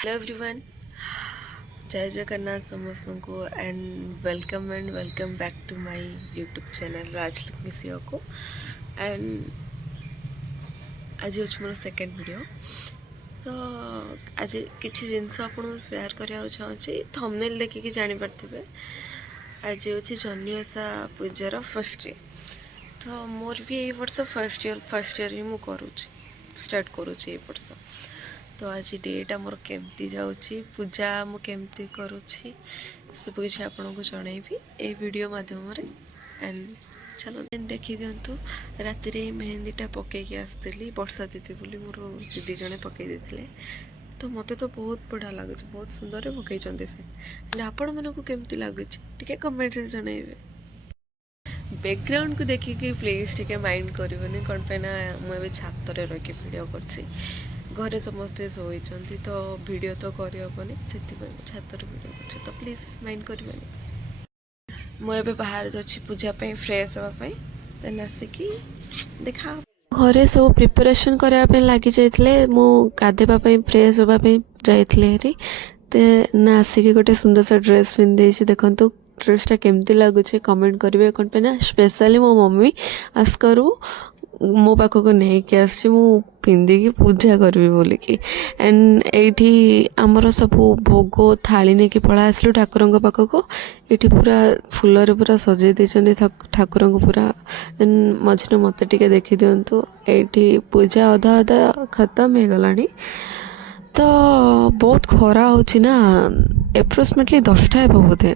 Hello everyone, जय जगन्नाथ समस्त को and welcome back to my YouTube channel Rajlakshmi Singh को। एंड आज हूँ मोर सेकेंड वीडियो। तो आज किसी जिनस आपको सेयार करने चाहूँगी। थंबनेल देखिकी जानीपारे आज हूँ जन्नी ओषा पूजार फर्स्ट डे। तो मोर भी ये वर्ष फर्स्ट ईयर ही मुझे करुँच स्टार्ट करुँच वर्ष। तो आज डेटा मोर केमती जाऊँगी, पूजा मु केमती करुँची सब किसी आपन को जनइबी ए वीडियो माध्यम एंड चलो देखी दिंतु। राति मेहंदीटा पकईकी आसती वर्षा दीदी बोली मोर दीदी जड़े पकई देते। तो मत तो बहुत बढ़िया लगुच, बहुत सुंदर पकई से। आपण मन को केमती लगुच टे कमेंट जनइबे। बैकग्राउंड को देखिए प्लीज टे माइंड करनी कौन पे ना मुझे छात रही वीडियो कर घरे समस्ते शोती तो वीडियो तो करहबनी से छात वीडियो कर तो प्लीज माइंड करनी। मुझे बाहर अच्छी पूजापी फ्रेश हाँपाई देन आसिकी देखा घरे सब प्रिपरेशन करने लगी जाते गाधेवाई फ्रेश हाँपाई जाइए ना आसिकी गोटे सुंदर सा ड्रेस पिंधे देखु ड्रेसटा केमती लगुच कमेंट करेंगे कौन पे ना स्पेशली मो मम्मी आस्करू मो पाखक नहीं कि आस पिंधिकी पूजा करी बोलिकी। एंड एठी आमर सब भोग थाली नहीं कि पड़ा आसलु ठाकुर पाखक ये पूरा फुलरे पूरा सजे देते ठाकुर पूरा। देन मझे मत टे देखी दिंतु ये पूजा अधा अधा खत्म हो गला। तो बहुत खरा होना एप्रोक्सीमेटली 10टा हे बोधे।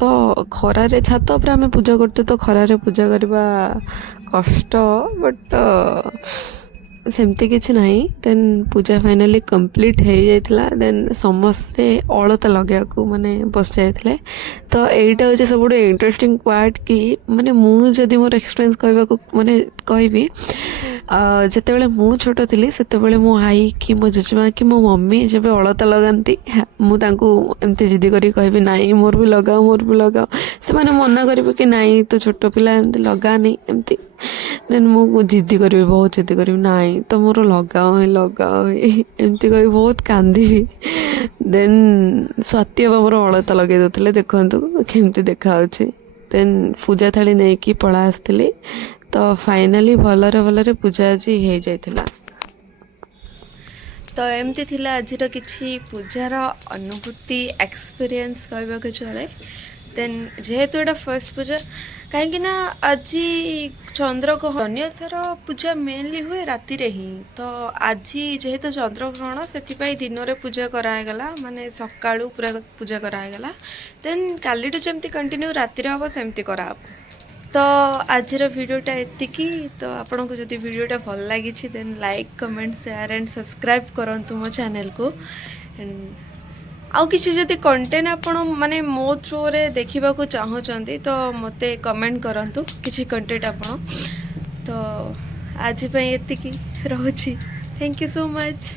तो खरारे छात पर आम पूजा करते तो खरारे पूजा करवा कष्ट बट सेमती किसी ना। देन पूजा फाइनाली कंप्लीट हो जाता। देन समस्ते अलता लगे माने बस जाते। तो यहीटा हूँ सब इंटरेस्टिंग पार्ट कि माने मुझे मोर एक्सपीरियंस कहवाक माने कहबी जिते मु छोट थी से मो आई कि मो जेजेमा कि मो मम्मी जब अलता लगाती मुझे जिद करी कहबी नाई मोर भी लगाओ से माने मना करेंगे कि नाई तो छोट पिला एमती लगानी एमती। देन मु जिद करी बहुत जिद करी नाई तो मोर लगाओ एमती कह बहुत कांदी। देन स्वाति बाबा मोर अलता लगे देते देखु केमती देखा। देन पूजा थाली नहीं कि पड़ा आसती। तो फाइनाली भलरे पूजा आज हो जाइथिला। तो एमती थिला आजिर किछि पूजार अनुभूति एक्सपीरियंस कहबाक चले। देन जेहेतु एटा फर्स्ट पूजा कहीं ना आज चंद्रग्रहण अन्यसार पूजा मेनली हुए राति रे ही। तो आज जेहेतु चंद्रग्रहण से दिन में पूजा करागला माने सकाळू पूरा पूजा करागला। देन कालीटू जमती कंटिन्यू राति हम सेमती करा। तो आजर वीडियोटा एतिकी। तो आपन को जदि वीडियोटा भल लगी then like comment share and subscribe करंतु मो चैनल को। एंड आउ किसी जदि कंटेंट आपन माने मो थ्रू रे देखिबा को चाहउचंती तो मते कमेंट करंतु किसी कंटेंट आपन। तो आज पे एतिकी रहउची। Thank you so much.